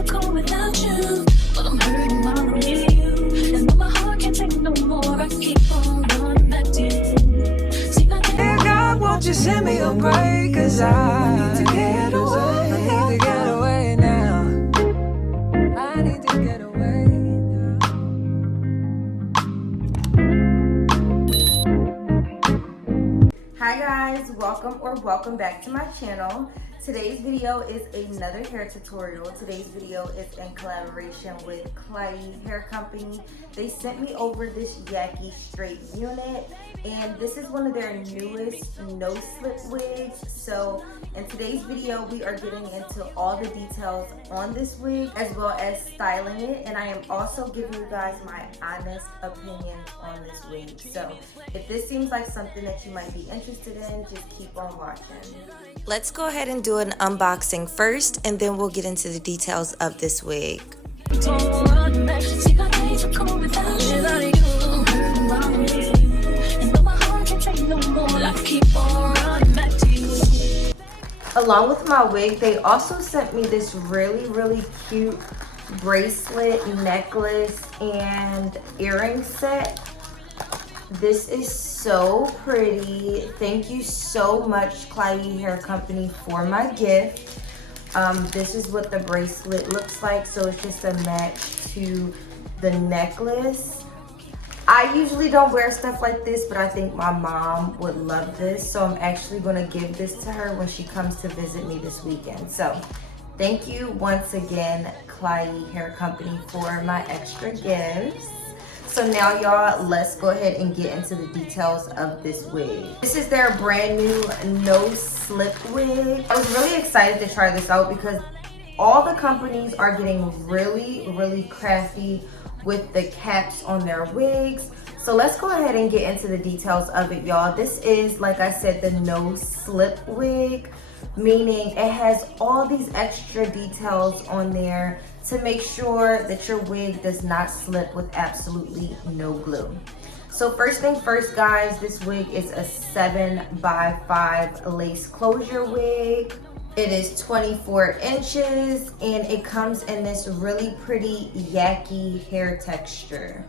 are cold without you, but I'm hurting while I'm near you. And though my heart can't take no more, I keep on running back to you. See, Dear God, won't you send me a break? 'Cause I need to get away. I need to get away now. I need to get away now. Hi guys, welcome back to my channel. Today's video is another hair tutorial. Today's video is in collaboration with Klaiyi Hair Company. They sent me over this Yaki straight unit, and this is one of their newest no slip wigs. So in today's video, we are getting into all the details on this wig as well as styling it, and I am also giving you guys my honest opinion on this wig. So if this seems like something that you might be interested in, just keep on watching. Let's go ahead and do an unboxing first, and then we'll get into the details of this wig. Along with my wig, they also sent me this really cute bracelet, necklace, and earring set. This is so pretty. Thank you so much, Klaiyi Hair Company, for my gift. This is what the bracelet looks like. So it's just a match to the necklace. I usually don't wear stuff like this, but I think my mom would love this. So I'm actually gonna give this to her when she comes to visit me this weekend. So thank you once again, Klaiyi Hair Company, for my extra gifts. So now y'all, let's go ahead and get into the details of this wig. This is their brand new no slip wig. I was really excited to try this out because all the companies are getting really crafty with the caps on their wigs. So let's go ahead and get into the details of it, y'all. This is, like I said, the no slip wig, meaning it has all these extra details on there to make sure that your wig does not slip with absolutely no glue. So first thing first, guys, this wig is a 7x5 lace closure wig. It is 24 inches and it comes in this really pretty Yaki hair texture.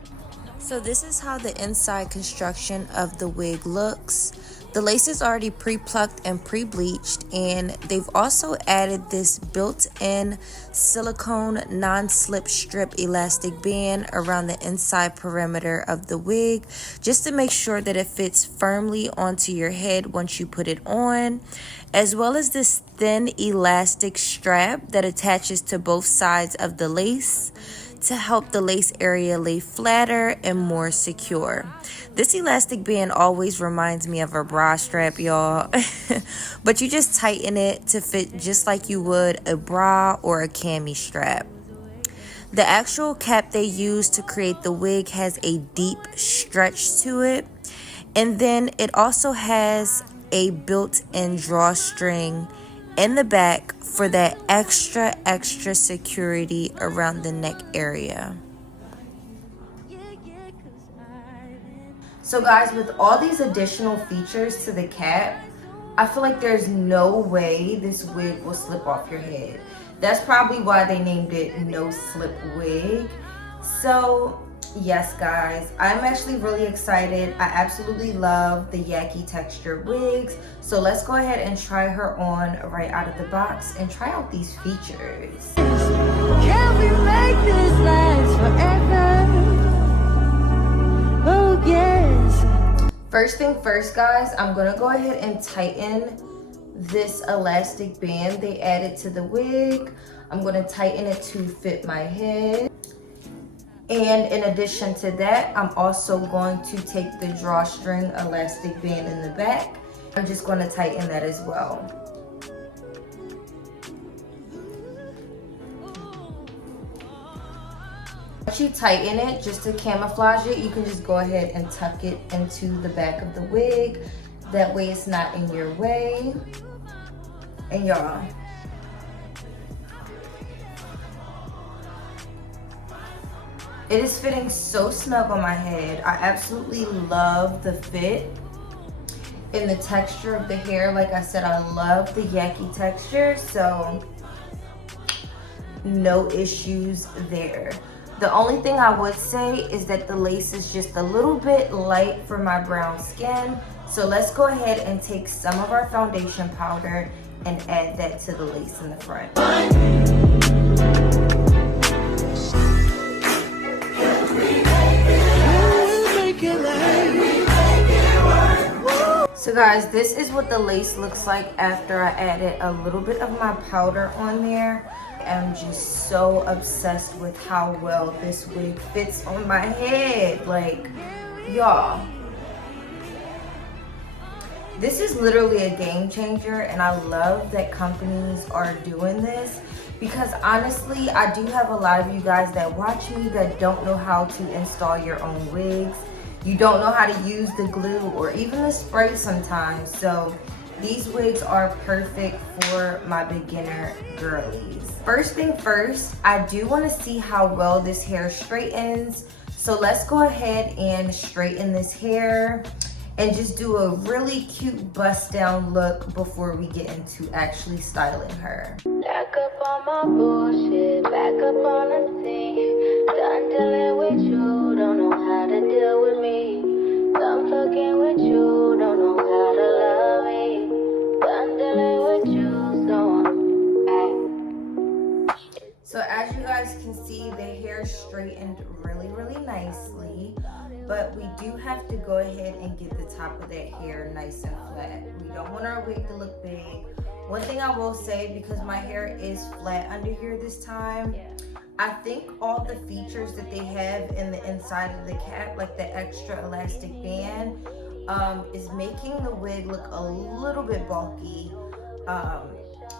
So this is how the inside construction of the wig looks. The lace is already pre-plucked and pre-bleached, and they've also added this built-in silicone non-slip strip elastic band around the inside perimeter of the wig, just to make sure that it fits firmly onto your head once you put it on, as well as this thin elastic strap that attaches to both sides of the lace to help the lace area lay flatter and more secure. This elastic band always reminds me of a bra strap, y'all. But you just tighten it to fit just like you would a bra or a cami strap. The actual cap they use to create the wig has a deep stretch to it. And then it also has a built-in drawstring in the back for that extra security around the neck area. So guys, with all these additional features to the cap, I feel like there's no way this wig will slip off your head. That's probably why they named it no slip wig. So yes guys, I'm actually really excited. I absolutely love the Yaki texture wigs. So let's go ahead and try her on right out of the box and try out these features. Can we make this last forever? Oh yes. First thing first, guys, I'm gonna go ahead and tighten this elastic band they added to the wig. I'm gonna tighten it to fit my head. And in addition to that, I'm also going to take the drawstring elastic band in the back. I'm just going to tighten that as well. Once you tighten it, just to camouflage it, you can just go ahead and tuck it into the back of the wig. That way it's not in your way. And y'all, it is fitting so snug on my head. I absolutely love the fit and the texture of the hair. Like I said, I love the Yaki texture. So no issues there. The only thing I would say is that the lace is just a little bit light for my brown skin. So let's go ahead and take some of our foundation powder and add that to the lace in the front. So guys, this is what the lace looks like after I added a little bit of my powder on there. I'm just so obsessed with how well this wig fits on my head. Like, y'all, this is literally a game changer, and I love that companies are doing this, because honestly, I do have a lot of you guys that watch me that don't know how to install your own wigs. You don't know how to use the glue or even the spray sometimes. So these wigs are perfect for my beginner girlies. First thing first, I do want to see how well this hair straightens. So let's go ahead and straighten this hair and just do a really cute bust down look before we get into actually styling her. Back up on my bullshit, back up on the scene. Done dealing with you, don't know how to deal with me. Done fucking with you, don't know how to love me. Done dealing with you, so So as you guys can see, the hair straightened really, really nicely. But we do have to go ahead and get the top of that hair nice and flat. We don't want our wig to look big. One thing I will say, because my hair is flat under here this time, I think all the features that they have in the inside of the cap, like the extra elastic band, is making the wig look a little bit bulky.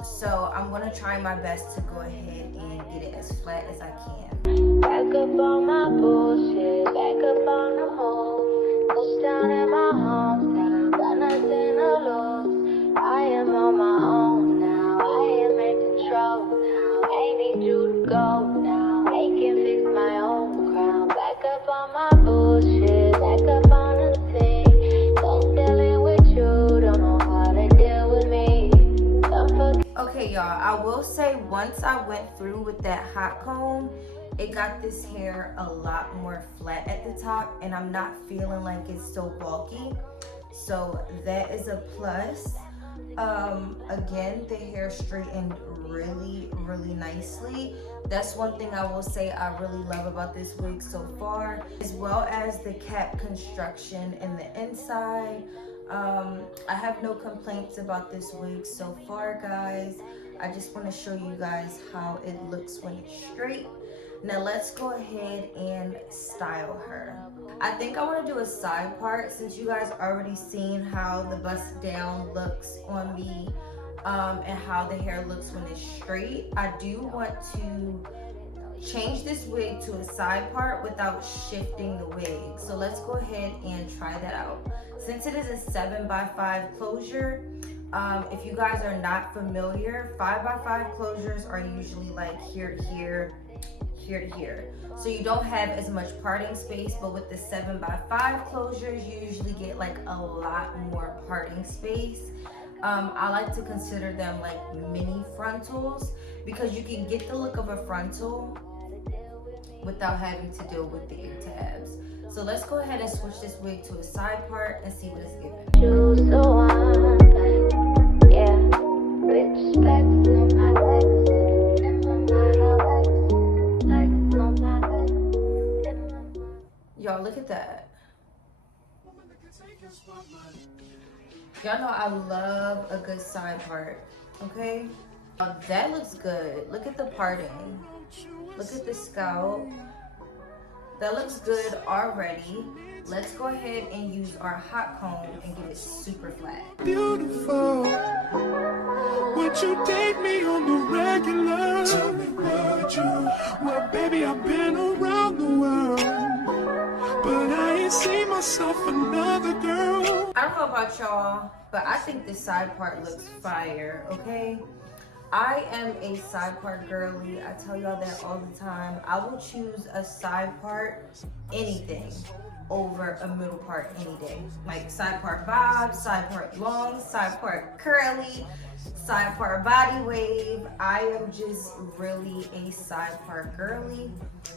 So I'm gonna try my best to go ahead and get it as flat as I can. back up on my bullshit, back up on the move. Touchdown in my hometown, got nothing to lose. I am on my own now, I am in control now. I need you to go now, I can fix my own crown. Back up on my bullshit, back up on the scene. Don't dealing with you, don't know how to deal with me. Okay, y'all, I will say once I went through with that hot comb, it got this hair a lot more flat at the top, and I'm not feeling like it's so bulky. So that is a plus. Again, the hair straightened really, really nicely. That's one thing I will say I really love about this wig so far, as well as the cap construction in the inside. I have no complaints about this wig so far, guys. I just want to show you guys how it looks when it's straight. Now let's go ahead and style her. I think I want to do a side part, since you guys already seen how the bust down looks on me, and how the hair looks when it's straight. I do want to change this wig to a side part without shifting the wig. So let's go ahead and try that out. Since it is a 7x5 closure, if you guys are not familiar, 5x5 closures are usually like here to here, here to here. So you don't have as much parting space, but with the 7x5 closures, you usually get like a lot more parting space. I like to consider them like mini frontals, because you can get the look of a frontal without having to deal with the ear tabs. So let's go ahead and switch this wig to a side part and see what it's giving. Y'all, look at that. Y'all know I love a good side part, okay? That looks good. Look at the parting. Look at the scalp. That looks good already. Let's go ahead and use our hot comb and get it super flat. Beautiful. Would you date me on the regular? Tell me would you? Well, baby, I've been around the world, but I ain't seen myself another girl. I don't know about y'all, but I think this side part looks fire, okay? I am a side part girly. I tell y'all that all the time. I will choose a side part, anything, over a middle part any day. Like side part bob, side part long, side part curly. side part body wave. I am just really a side part girly.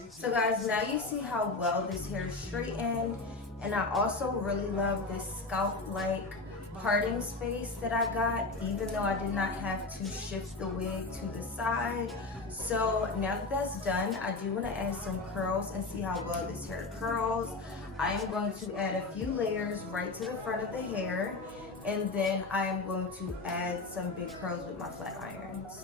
So guys, now you see how well this hair is straightened, and I also really love this scalp like parting space that I got, even though I did not have to shift the wig to the side. So now that that's done, I do want to add some curls and see how well this hair curls. I am going to add a few layers right to the front of the hair, and then I am going to add some big curls with my flat irons.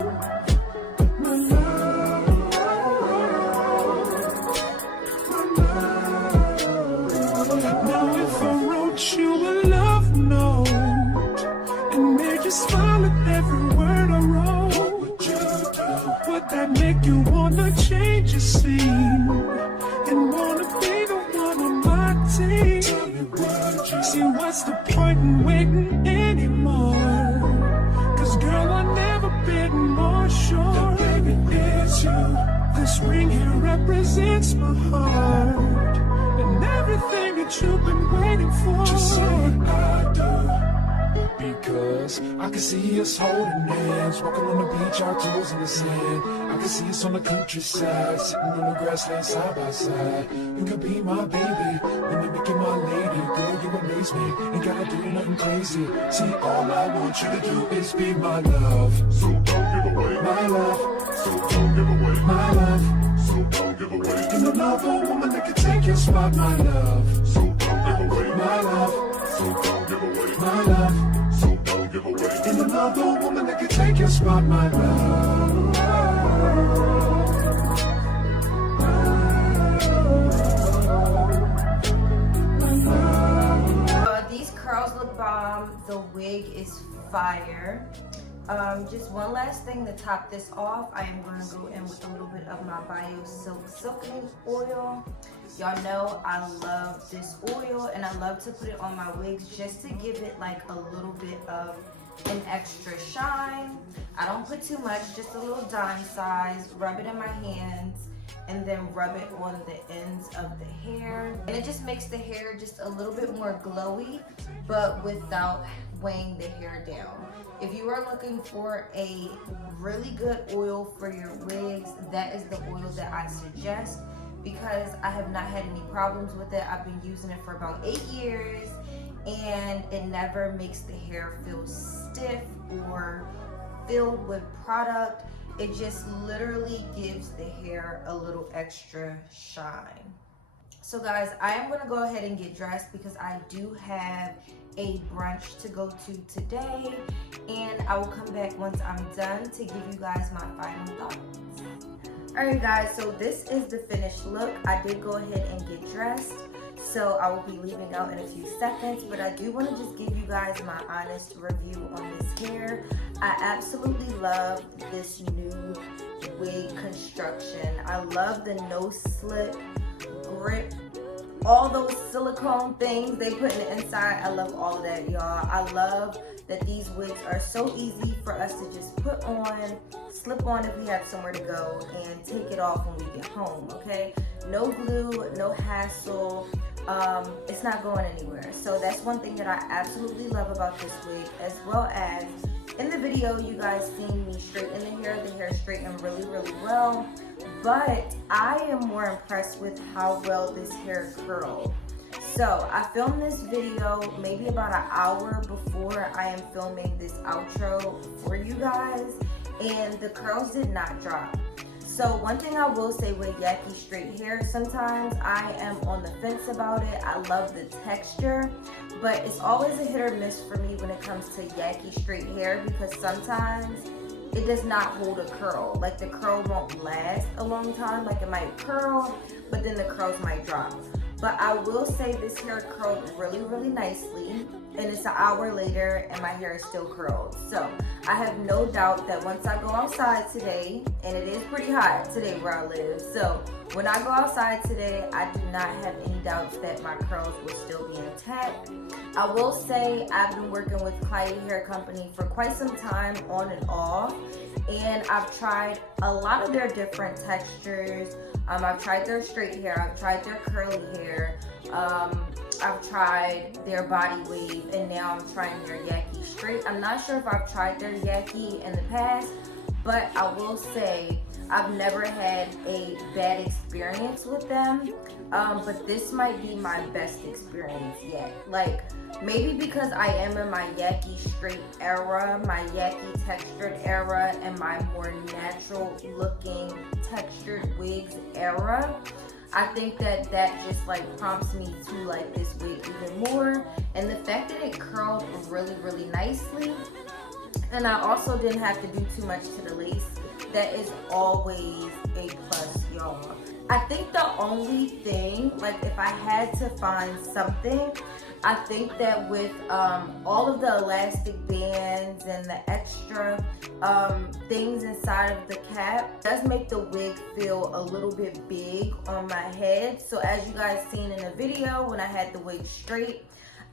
Now if I wrote you a love note and made you smile at every word I wrote, what would you do? Would that make you wanna change your scene and wanna be the one on my team? Tell me, would you? See, what's the point in waiting anymore? Cause girl, I've never been more sure that baby it's you. This ring here represents my heart and everything that you've been waiting for. Just say I do. Because I can see us holding hands, walking on the beach, our toes in the sand. I can see us on the countryside, sitting on the grassland side by side. You can be my baby, when you make you my lady. Girl, you amaze me, ain't gotta do nothing crazy. See, all I want you to do is be my love. So don't give away my love. So don't give away my love. So don't give away. In another woman that can take your spot, my love. So don't give away my love. So don't give away my love. So don't give away. In another woman that can take your spot, my love. These curls look bomb. The wig is fire. Just one last thing to top this off, I am going to go in with a little bit of my Bio Silk Silkening oil. Y'all know I love this oil, and I love to put it on my wigs just to give it like a little bit of an extra shine. I don't put too much, just a little dime size. Rub it in my hands and then rub it on the ends of the hair, and it just makes the hair just a little bit more glowy, but without weighing the hair down. If you are looking for a really good oil for your wigs, that is the oil that I suggest, because I have not had any problems with it. I've been using it for about 8 years, and it never makes the hair feel stiff or filled with product. It just literally gives the hair a little extra shine. So guys, I am gonna go ahead and get dressed because I do have a brunch to go to today, and I will come back once I'm done to give you guys my final thoughts. Alright guys, so this is the finished look. I did go ahead and get dressed, so I will be leaving out in a few seconds, but I do want to just give you guys my honest review on this hair. I absolutely love this new wig construction. I love the no slip grip, all those silicone things they put in the inside. I love all of that, y'all. I love that these wigs are so easy for us to just put on, slip on if we have somewhere to go, and take it off when we get home, okay? No glue, no hassle. It's not going anywhere. So that's one thing that I absolutely love about this wig, as well as in the video you guys seen me straighten the hair straightened really, really well. But I am more impressed with how well this hair curled. So I filmed this video maybe about an hour before I am filming this outro for you guys, and the curls did not drop. So one thing I will say with Yaki straight hair, sometimes I am on the fence about it. I love the texture, but it's always a hit or miss for me when it comes to Yaki straight hair, because sometimes it does not hold a curl. Like the curl won't last a long time. Like it might curl, but then the curls might drop. But I will say this hair curled really, really nicely, and it's an hour later and my hair is still curled. So I have no doubt that once I go outside today, and it is pretty hot today where I live, so when I go outside today, I do not have any doubts that my curls will still be intact. I will say I've been working with Klaiyi Hair Company for quite some time, on and off, and I've tried a lot of their different textures. I've tried their straight hair, I've tried their curly hair. I've tried their body wave, and now I'm trying their Yaki straight. I'm not sure if I've tried their Yaki in the past, but I will say I've never had a bad experience with them. But this might be my best experience yet. Like, maybe because I am in my Yaki straight era, my Yaki textured era, and my more natural looking textured wigs era. I think that just like prompts me to like this wig even more. And the fact that it curled really, really nicely. And I also didn't have to do too much to the lace. That is always a plus, y'all. I think the only thing, like if I had to find something, I think that with all of the elastic bands and the extra things inside of the cap, it does make the wig feel a little bit big on my head. So as you guys seen in the video, when I had the wig straight,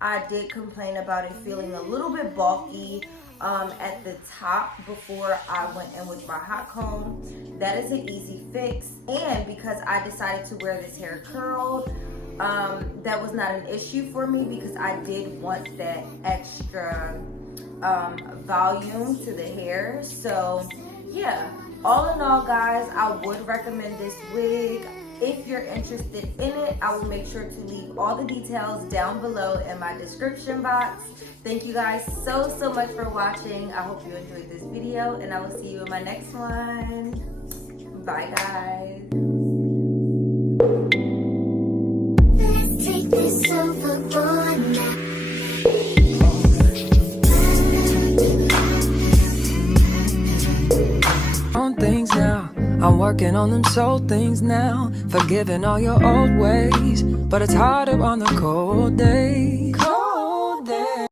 I did complain about it feeling a little bit bulky at the top before I went in with my hot comb. That is an easy fix. And because I decided to wear this hair curled, that was not an issue for me because I did want that extra volume to the hair. So yeah, all in all, guys, I would recommend this wig. If you're interested in it, I will make sure to leave all the details down below in my description box. Thank you guys so much for watching. I hope you enjoyed this video, and I will see you in my next one. Bye, guys. Let's take this overboard now. On things now, I'm working on them soul things now, forgiving all your old ways, but it's harder on the cold days.